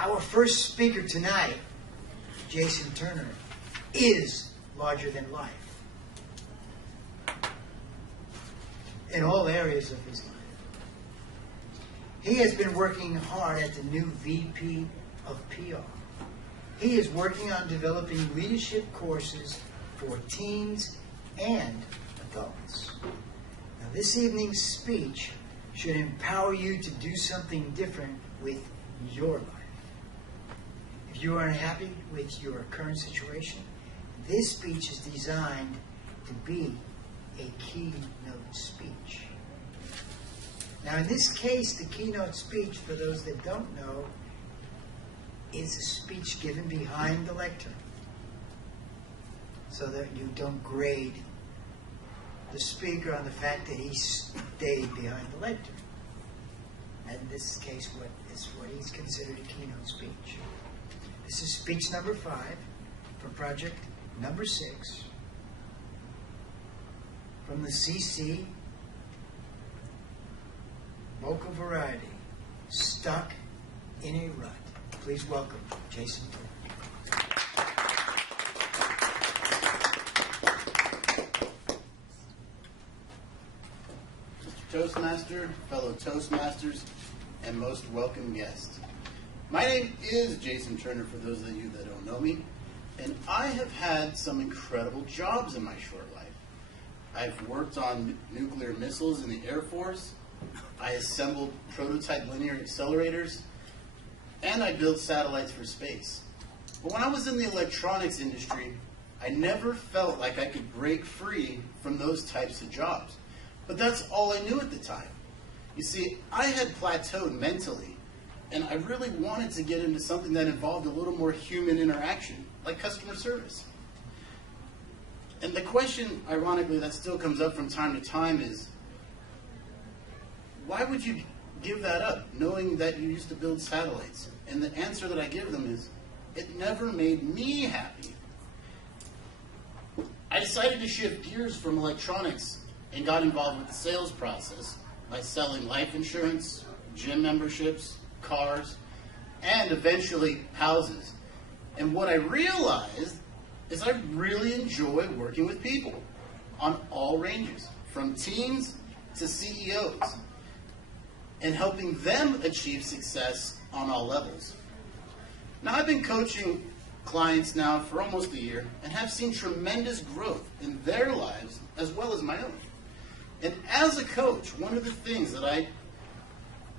Our first speaker tonight, Jason Turner, is larger than life in all areas of his life. He has been working hard at the new VP of PR. He is working on developing leadership courses for teens and adults. Now, this evening's speech should empower you to do something different with your life. If you are unhappy with your current situation, this speech is designed to be a keynote speech. Now, in this case, the keynote speech, for those that don't know, is a speech given behind the lectern so that you don't grade the speaker on the fact that he stayed behind the lectern. And in this case, what he's considered a keynote speech. This is speech number 5 for project number 6 from the CC vocal variety, Stuck in a Rut. Please welcome Jason Turner. Mr. Toastmaster, fellow Toastmasters, and most welcome guests. My name is Jason Turner, for those of you that don't know me, and I have had some incredible jobs in my short life. I've worked on nuclear missiles in the Air Force, I assembled prototype linear accelerators, and I built satellites for space. But when I was in the electronics industry, I never felt like I could break free from those types of jobs. But that's all I knew at the time. You see, I had plateaued mentally, and I really wanted to get into something that involved a little more human interaction, like customer service. And the question, ironically, that still comes up from time to time is, why would you give that up, knowing that you used to build satellites? And the answer that I give them is, it never made me happy. I decided to shift gears from electronics and got involved with the sales process by selling life insurance, gym memberships, cars, and eventually houses. And what I realized is I really enjoy working with people on all ranges, from teens to CEOs, and helping them achieve success on all levels. Now, I've been coaching clients now for almost a year and have seen tremendous growth in their lives as well as my own. And as a coach, one of the things that I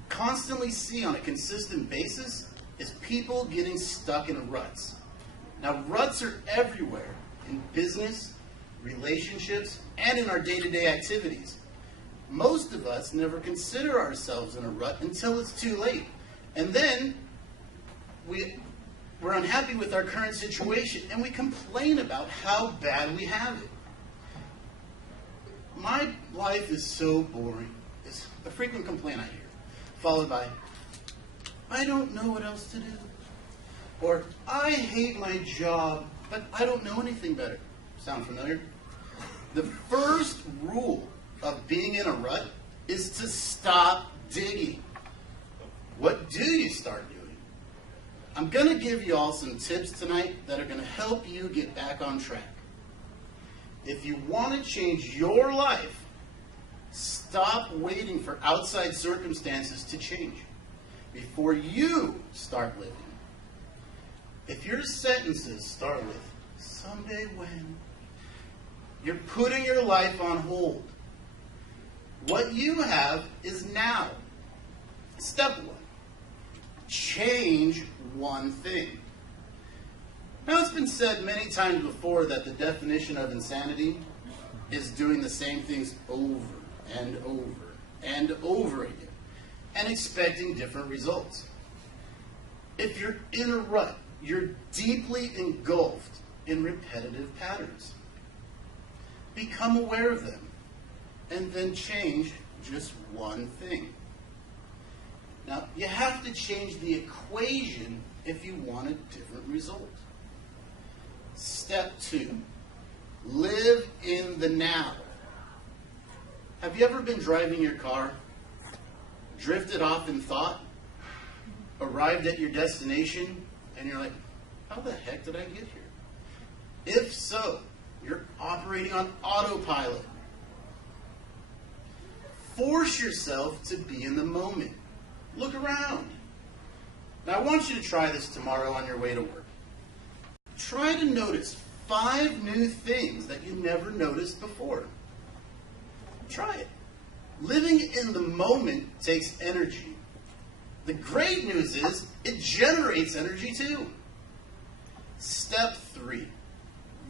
constantly see on a consistent basis is people getting stuck in ruts. Now, ruts are everywhere in business, relationships, and in our day-to-day activities. Most of us never consider ourselves in a rut until it's too late. And then we're unhappy with our current situation and we complain about how bad we have it. My life is so boring. It's a frequent complaint I hear, followed by, I don't know what else to do. Or, I hate my job, but I don't know anything better. Sound familiar? The first rule of being in a rut is to stop digging. What do you start doing? I'm going to give you all some tips tonight that are going to help you get back on track. If you want to change your life, stop waiting for outside circumstances to change before you start living. If your sentences start with, someday when, you're putting your life on hold. What you have is now. Step 1, change one thing. Now, it's been said many times before that the definition of insanity is doing the same things over and over and over again and expecting different results. If you're in a rut, you're deeply engulfed in repetitive patterns. Become aware of them and then change just one thing. Now, you have to change the equation if you want a different result. Step 2, live in the now. Have you ever been driving your car, drifted off in thought, arrived at your destination and you're like, how the heck did I get here? If so, you're operating on autopilot. Force yourself to be in the moment. Look around. Now I want you to try this tomorrow on your way to work. Try to notice 5 new things that you never noticed before. Try it. Living in the moment takes energy. The great news is it generates energy too. Step 3.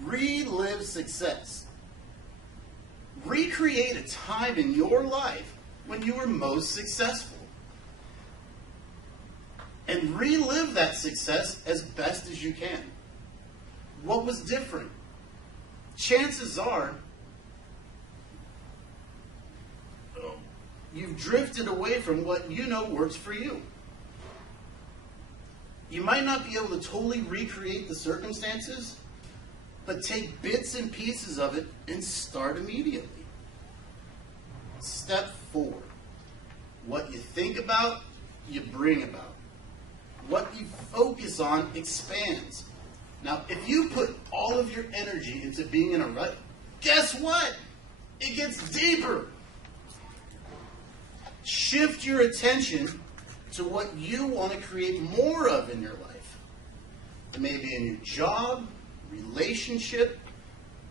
Relive success. Recreate a time in your life when you were most successful. And relive that success as best as you can. What was different? Chances are you've drifted away from what you know works for you. You might not be able to totally recreate the circumstances, but take bits and pieces of it and start immediately. Step 4. What you think about, you bring about. What you focus on expands. Now, if you put all of your energy into being in a rut, guess what? It gets deeper. Shift your attention to what you want to create more of in your life. It may be a new job, relationship,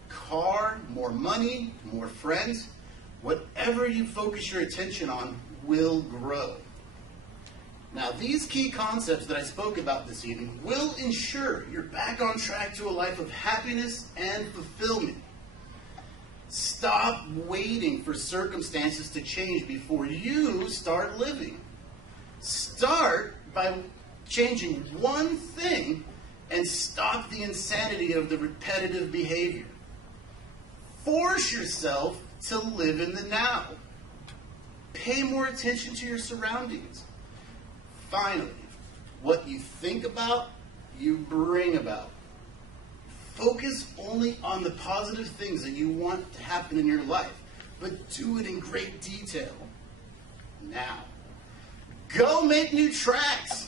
car, more money, more friends. Whatever you focus your attention on will grow. Now, these key concepts that I spoke about this evening will ensure you're back on track to a life of happiness and fulfillment. Stop waiting for circumstances to change before you start living. Start by changing one thing and stop the insanity of the repetitive behavior. Force yourself to live in the now. Pay more attention to your surroundings. Finally, what you think about, you bring about. Focus only on the positive things that you want to happen in your life, but do it in great detail. Now, go make new tracks.